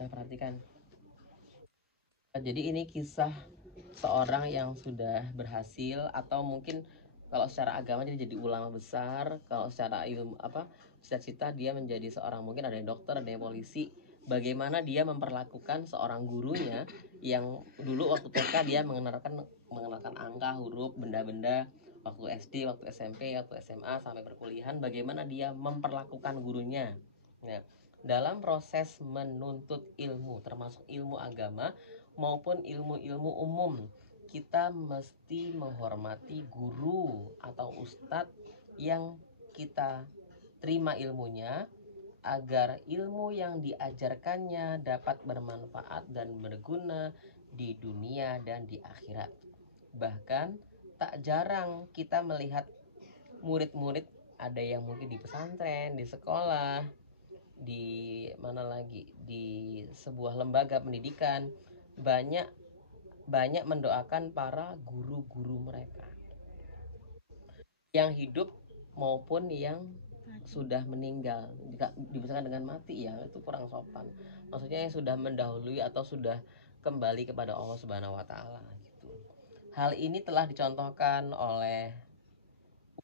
Nah, perhatikan. Jadi ini kisah seorang yang sudah berhasil, atau mungkin kalau secara agama dia jadi ulama besar, kalau secara ilmu cita-cita dia menjadi seorang, mungkin ada yang dokter, ada yang polisi. Bagaimana dia memperlakukan seorang gurunya yang dulu waktu TK dia mengenalkan angka, huruf, benda-benda, waktu SD, waktu SMP, waktu SMA sampai perkuliahan, bagaimana dia memperlakukan gurunya. Nah, dalam proses menuntut ilmu, termasuk ilmu agama maupun ilmu-ilmu umum, kita mesti menghormati guru atau ustadz yang kita terima ilmunya, agar ilmu yang diajarkannya dapat bermanfaat dan berguna di dunia dan di akhirat. Bahkan tak jarang kita melihat murid-murid, ada yang mungkin di pesantren, di sekolah, di mana lagi, di sebuah lembaga pendidikan, banyak mendoakan para guru-guru mereka yang hidup maupun yang sudah meninggal. Jika dibesarkan dengan mati, ya itu kurang sopan. Maksudnya yang sudah mendahului atau sudah kembali kepada Allah Subhanahu wa taala gitu. Hal ini telah dicontohkan oleh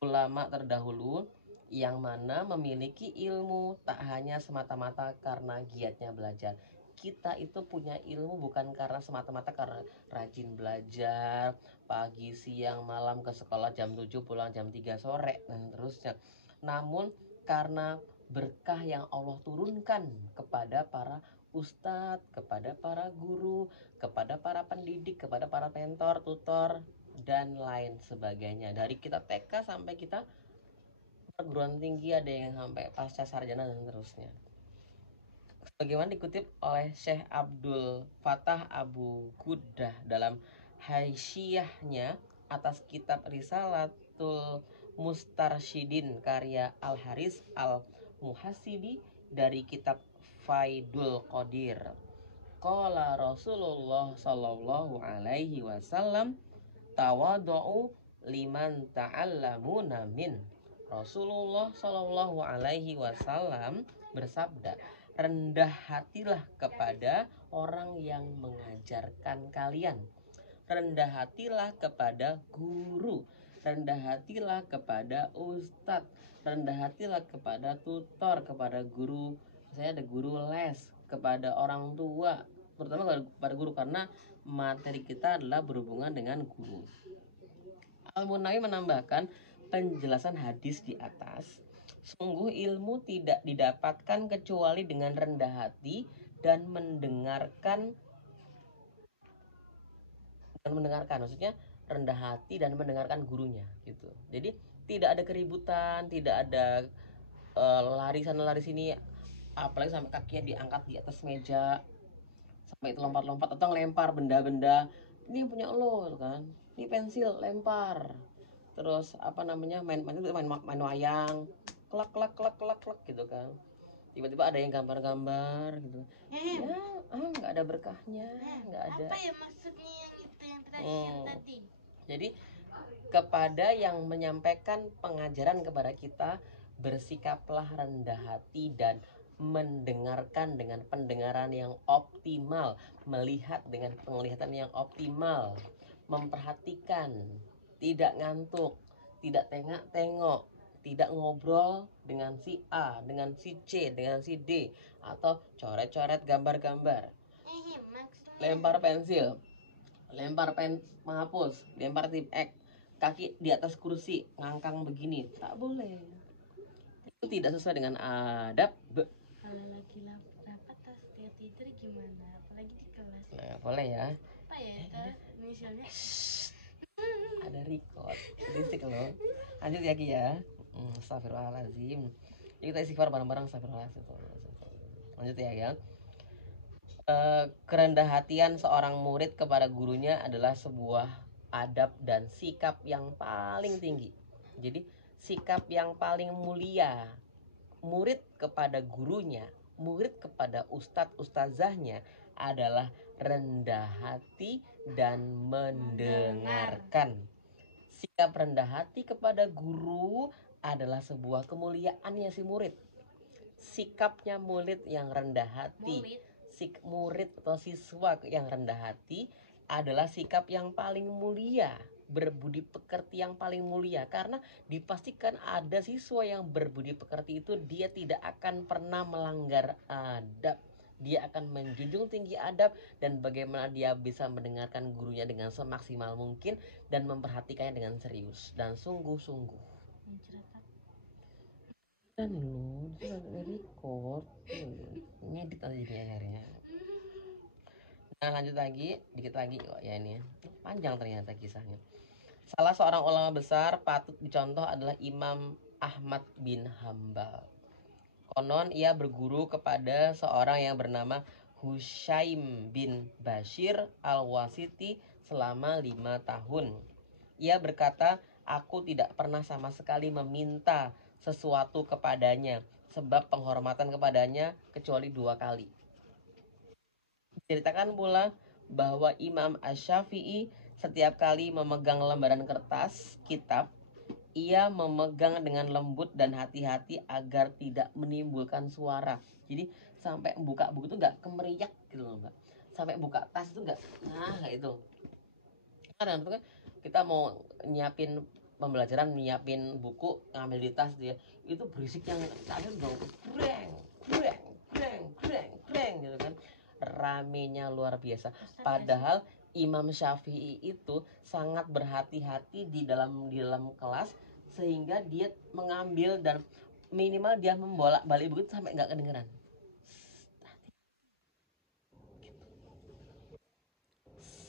ulama terdahulu yang mana memiliki ilmu tak hanya semata-mata karena giatnya belajar. Kita itu punya ilmu bukan karena semata-mata karena rajin belajar, pagi, siang, malam ke sekolah jam 7 pulang jam 3 sore dan terusnya. Namun karena berkah yang Allah turunkan kepada para ustadz, kepada para guru, kepada para pendidik, kepada para mentor, tutor, dan lain sebagainya. Dari kita TK sampai kita perguruan tinggi, ada yang sampai pasca sarjana dan seterusnya. Bagaimana dikutip oleh Syekh Abdul Fattah Abu Ghuddah dalam haisiyahnya atas kitab Risalatul Mustarsyidin karya Al-Haris Al-Muhasibi dari kitab Faidul Qadir. Qala Rasulullah sallallahu alaihi wasallam tawadu'u liman ta'allamuna min. Rasulullah sallallahu alaihi wasallam bersabda, rendah hatilah kepada orang yang mengajarkan kalian. Rendah hatilah kepada guru. Rendah hatilah kepada ustadz. Rendah hatilah kepada tutor, kepada guru. Saya ada guru les, kepada orang tua, terutama kepada guru, karena materi kita adalah berhubungan dengan guru. Al-Munawi menambahkan penjelasan hadis di atas, sungguh ilmu tidak didapatkan kecuali dengan rendah hati dan mendengarkan, maksudnya rendah hati dan mendengarkan gurunya gitu. Jadi tidak ada keributan, tidak ada lari sana lari sini, apalagi sampai kakinya diangkat di atas meja, sampai itu lompat-lompat atau ngelempar benda-benda. Ini punya lo kan, ini pensil lempar, terus main wayang, kelak kelak kelak kelak kelak gitu kan. Tiba-tiba ada yang gambar-gambar gitu ya, nggak ada berkahnya, nggak ada. Apa ya maksudnya yang itu yang terakhir tadi? Jadi kepada yang menyampaikan pengajaran kepada kita, bersikaplah rendah hati dan mendengarkan dengan pendengaran yang optimal, melihat dengan penglihatan yang optimal, memperhatikan, tidak ngantuk, tidak tengok-tengok, tidak ngobrol dengan si A, dengan si C, dengan si D, atau coret-coret gambar-gambar, lempar pensil, lempar pen menghapus, lempar tip X, kaki di atas kursi ngangkang begini, tak boleh. Itu tidak sesuai dengan adab. Kalau lagi rapat tas tidur gimana, apalagi di kelas. Nah, boleh ya. Apa ya itu inisialnya? Ada record berisik loh. Lanjut ya Ki ya. Astagfirullahaladzim. Jadi kita istighfar bareng-bareng. Astagfirullahaladzim. Lanjut ya Ki. Kerendah hatian seorang murid kepada gurunya adalah sebuah adab dan sikap yang paling tinggi. Jadi sikap yang paling mulia murid kepada gurunya, murid kepada ustadz ustazahnya adalah rendah hati dan mendengarkan. Sikap rendah hati kepada guru adalah sebuah kemuliaannya si murid. Sikapnya murid yang rendah hati, murid atau siswa yang rendah hati adalah sikap yang paling mulia, berbudi pekerti yang paling mulia, karena dipastikan ada siswa yang berbudi pekerti itu dia tidak akan pernah melanggar adab, dia akan menjunjung tinggi adab, dan bagaimana dia bisa mendengarkan gurunya dengan semaksimal mungkin dan memperhatikannya dengan serius dan sungguh-sungguh. Dan lu record ngedit aja di akhirnya. Nah, lanjut lagi, dikit lagi kok ya ini. Panjang ternyata kisahnya. Salah seorang ulama besar patut dicontoh adalah Imam Ahmad bin Hambal. Konon ia berguru kepada seorang yang bernama Hushaim bin Bashir al-Wasiti selama 5 tahun. Ia berkata, aku tidak pernah sama sekali meminta sesuatu kepadanya, sebab penghormatan kepadanya kecuali 2 kali. Diceritakan pula bahwa Imam Asy-Syafi'i setiap kali memegang lembaran kertas kitab, ia memegang dengan lembut dan hati-hati agar tidak menimbulkan suara. Jadi sampai buka buku itu nggak kemeriak gitu loh mbak. Sampai buka tas itu nggak, nah kayak itu. Kadang tuh kan kita mau nyiapin pembelajaran, nyiapin buku, ngambil di tas dia, itu berisik yang tadi dong, kreng, kreng, kreng, kreng, kreng gitu kan. Ramenya luar biasa. Padahal Imam Syafi'i itu sangat berhati-hati di dalam kelas, sehingga dia mengambil dan minimal dia membolak-balik buku sampai nggak kedengeran.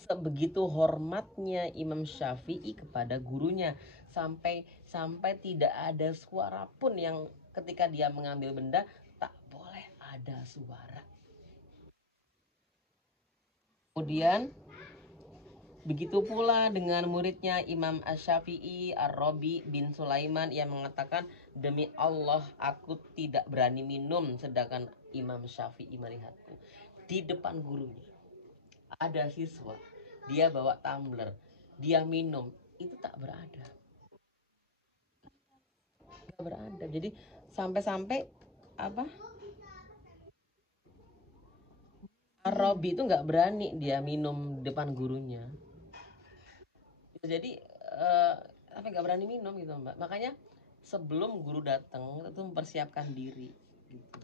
Sebegitu hormatnya Imam Syafi'i kepada gurunya, sampai sampai tidak ada suara pun yang ketika dia mengambil benda tak boleh ada suara. Kemudian begitu pula dengan muridnya Imam Asy-Syafi'i, Ar-Rabi bin Sulaiman, yang mengatakan, demi Allah aku tidak berani minum sedangkan Imam Syafi'i melihatku. Di depan gurunya ada siswa, dia bawa tumbler, dia minum, itu tak berada, gak berada. Jadi sampai-sampai apa, Ar-Rabi itu nggak berani dia minum depan gurunya. Jadi sampai nggak berani minum gitu mbak. Makanya sebelum guru datang itu mempersiapkan diri gitu.